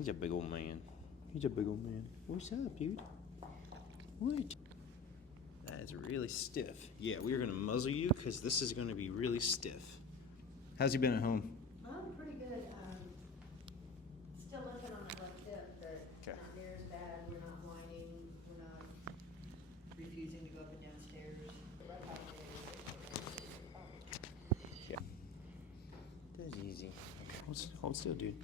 He's a big old man. He's a big old man. What's up, dude? What? That is really stiff. Yeah, we're gonna muzzle you because this is gonna be really stiff. How's he been at home? Pretty good. Still looking on that left hip, but Okay. not near as bad. We're not whining. We're not refusing to go up and down stairs. The right back Yeah. That's easy. Okay, hold still, dude.